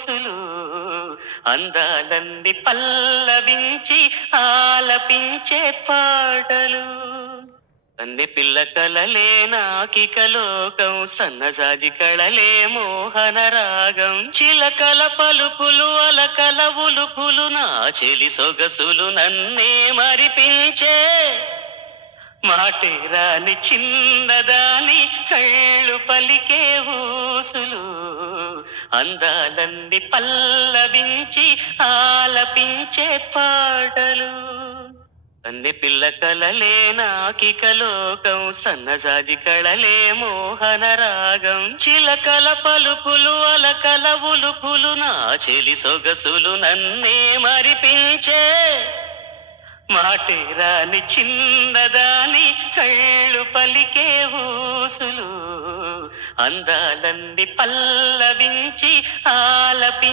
ఊసులు అందాలన్నీ పల్లవించి ఆలపించే పాటలు అన్ని పిల్ల కలలే నాకిక లోకం సన్నజాజి కళలే మోహన రాగం చిలకల పలుకులు అలకల ఉలుకులు నా చెలి సొగసులు నన్నే మరిపించే మాటే రాని చిన్నదాని చళ్ళు పలికే ఊసులు అందాలన్నీ పల్లవించి ఆలపించే పాటలు అన్ని పిల్ల కలలే నాకిక లోకం సన్నజాజి కళలే మోహన రాగం చిలకల పలుకులు అలకల ఉలుకులు నా చెలి సొగసులు నన్నే మరిపించే మాటే రాని చిన్నదాని చళ్ళు పలికే ఊసులు అందాలన్నీ పల్లవించి ఆలపి